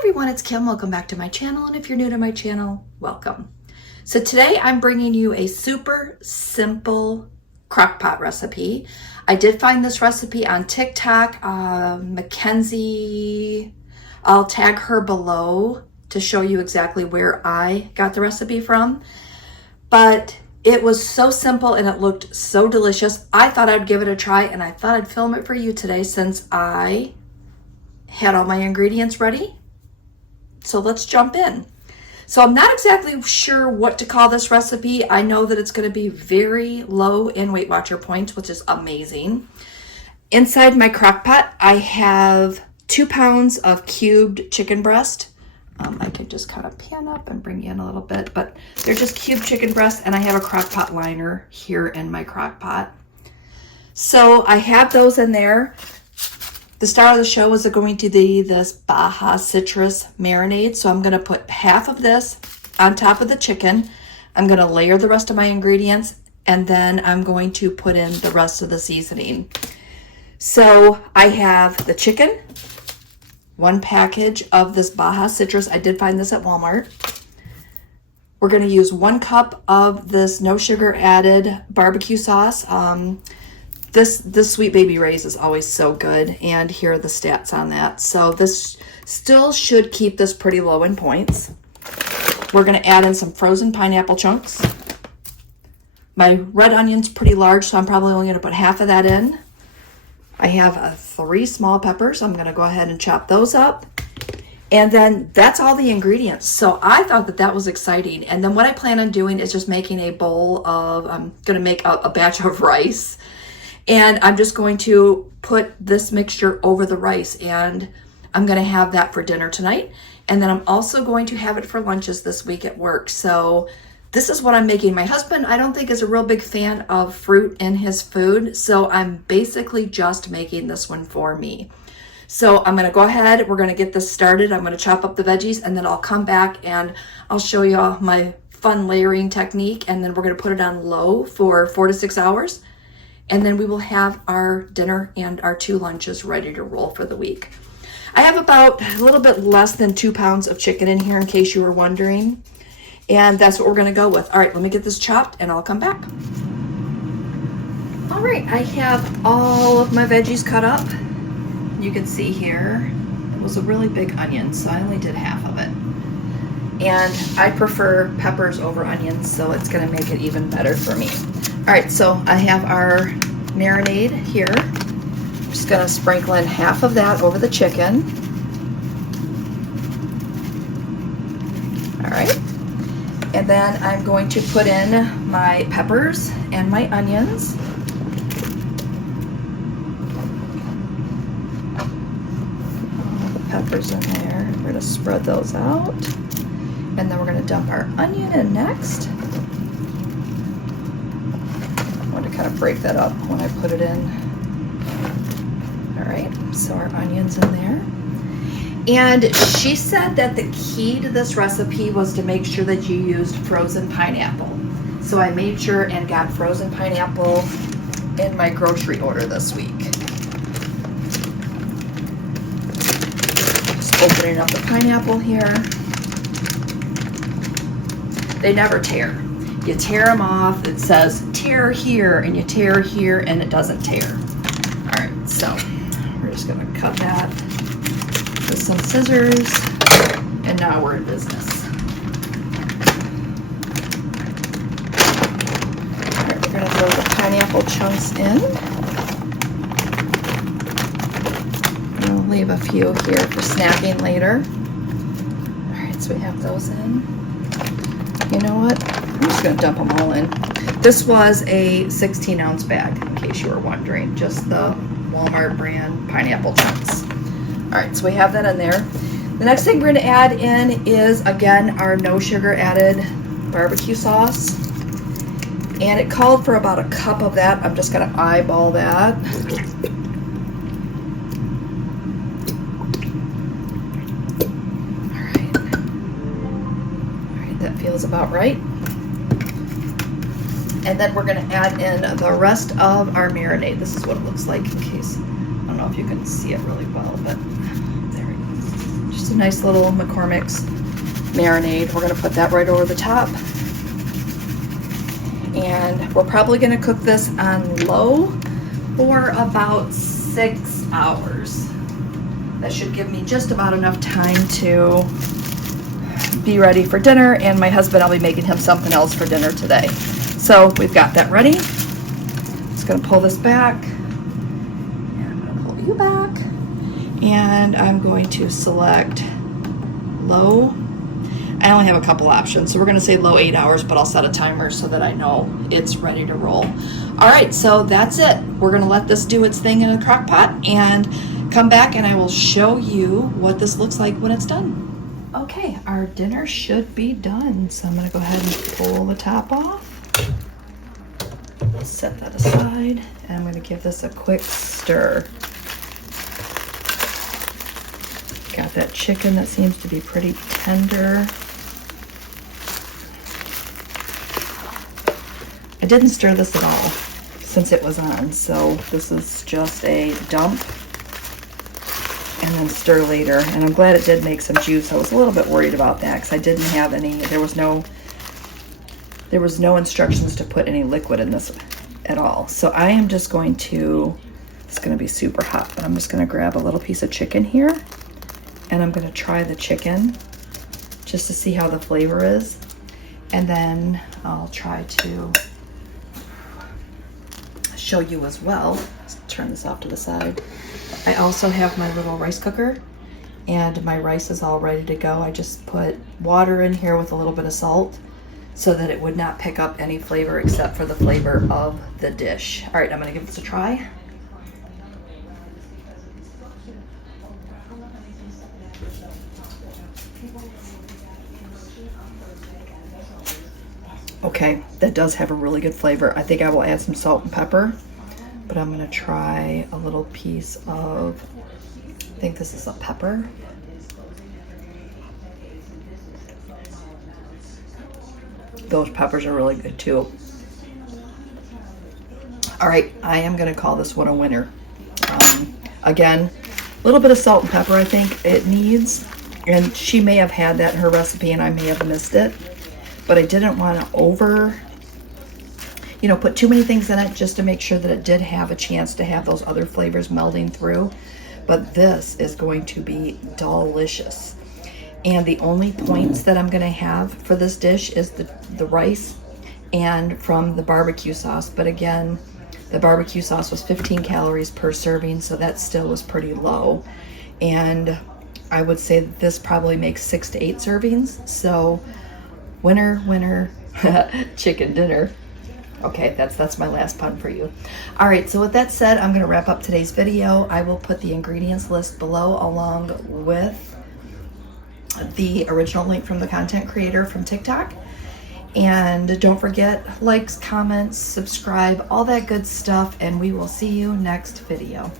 everyone, it's Kim. Welcome back to my channel, and if you're new to my channel, welcome. So today I'm bringing you a super simple crockpot recipe. I did find this recipe on TikTok. Makenzie, I'll tag her below to show you exactly where I got the recipe from. But it was so simple and it looked so delicious. I thought I'd give it a try, and I thought I'd film it for you today since I had all my ingredients ready. So let's jump in. So I'm not exactly sure what to call this recipe. I know that it's going to be very low in Weight Watcher points, which is amazing. Inside my crock pot, I have 2 pounds of cubed chicken breast. I can just kind of pan up and bring you in a little bit, but they're just cubed chicken breast, and I have a crock pot liner here in my crock pot. So I have those in there. The star of the show is going to be this Baja citrus marinade. So I'm going to put half of this on top of the chicken. I'm going to layer the rest of my ingredients, and then I'm going to put in the rest of the seasoning. So I have the chicken, 1 package of this Baja citrus. I did find this at Walmart. We're going to use 1 cup of this no sugar added barbecue sauce. This Sweet Baby Ray's is always so good, and here are the stats on that. So this still should keep this pretty low in points. We're going to add in some frozen pineapple chunks. My red onion's pretty large, so I'm probably only going to put half of that in. I have 3 small peppers. I'm going to go ahead and chop those up. And then that's all the ingredients. So I thought that that was exciting. And then what I plan on doing is just making a bowl of, I'm going to make a batch of rice. And I'm just going to put this mixture over the rice, and I'm going to have that for dinner tonight. And then I'm also going to have it for lunches this week at work. So this is what I'm making. My husband, I don't think, is a real big fan of fruit in his food. So I'm basically just making this one for me. So I'm going to go ahead. We're going to get this started. I'm going to chop up the veggies, and then I'll come back and I'll show you all my fun layering technique. And then we're going to put it on low for 4 to 6 hours. And then we will have our dinner and our 2 lunches ready to roll for the week. I have about a little bit less than 2 pounds of chicken in here, in case you were wondering. And that's what we're gonna go with. All right, let me get this chopped and I'll come back. All right, I have all of my veggies cut up. You can see here, it was a really big onion, so I only did half of it. And I prefer peppers over onions, so it's gonna make it even better for me. All right, so I have our marinade here. I'm just gonna sprinkle in half of that over the chicken. All right, and then I'm going to put in my peppers and my onions. Peppers in there, we're gonna spread those out. And then we're gonna dump our onion in next. I want to kind of break that up when I put it in. All right, so our onion's in there. And she said that the key to this recipe was to make sure that you used frozen pineapple. So I made sure and got frozen pineapple in my grocery order this week. Just opening up the pineapple here. They never tear. You tear them off, it says tear here, and you tear here, and it doesn't tear. All right, so we're just gonna cut that with some scissors, and now we're in business. All right, we're gonna throw the pineapple chunks in. I'll leave a few here for snacking later. All right, so we have those in. You know what? I'm just going to dump them all in. This was a 16-ounce bag, in case you were wondering. Just the Walmart brand pineapple chunks. All right, so we have that in there. The next thing we're going to add in is, again, our no sugar added barbecue sauce. And it called for about 1 cup of that. I'm just going to eyeball that. That feels about right. And then we're going to add in the rest of our marinade. This is what it looks like, in case, I don't know if you can see it really well, but there we go. Just Some nice little McCormick's marinade. We're gonna put that right over the top. And we're probably gonna cook this on low for about 6 hours. That should give me just about enough time to be ready for dinner, and my husband, I'll be making him something else for dinner today. So we've got that ready. Just gonna pull this back, and I'm gonna pull you back, and I'm going to select low. I only have a couple options, so we're gonna say low 8 hours, but I'll set a timer so that I know it's ready to roll. All right, so that's it. We're gonna let this do its thing in a crock pot and come back and I will show you what this looks like when it's done. Okay, our dinner should be done. So I'm gonna go ahead and pull the top off. Set that aside, and I'm gonna give this a quick stir. Got that chicken that seems to be pretty tender. I didn't stir this at all since it was on, so this is just a dump and then stir later. And I'm glad it did make some juice. I was a little bit worried about that because I didn't have any, there was no instructions to put any liquid in this at all. So I am just going to, it's gonna be super hot, but I'm just gonna grab a little piece of chicken here, and I'm gonna try the chicken just to see how the flavor is. And then I'll try to show you as well. Let's turn this off to the side. I also have my little rice cooker, and my rice is all ready to go. I just put water in here with a little bit of salt so that it would not pick up any flavor except for the flavor of the dish. All right, I'm gonna give this a try. Okay, that does have a really good flavor. I think I will add some salt and pepper, but I'm gonna try a little piece of, I think this is a pepper. Those peppers are really good too. All right, I am gonna call this one a winner. Again, a little bit of salt and pepper I think it needs, and she may have had that in her recipe and I may have missed it. But I didn't want to put too many things in it, just to make sure that it did have a chance to have those other flavors melding through. But this is going to be delicious. And the only points that I'm going to have for this dish is the rice and from the barbecue sauce. But again, the barbecue sauce was 15 calories per serving, so that still was pretty low. And I would say that this probably makes 6 to 8 servings. So winner, winner, chicken dinner. Okay, that's my last pun for you. All right, so with that said, I'm gonna wrap up today's video. I will put the ingredients list below along with the original link from the content creator from TikTok. And don't forget, likes, comments, subscribe, all that good stuff, and we will see you next video.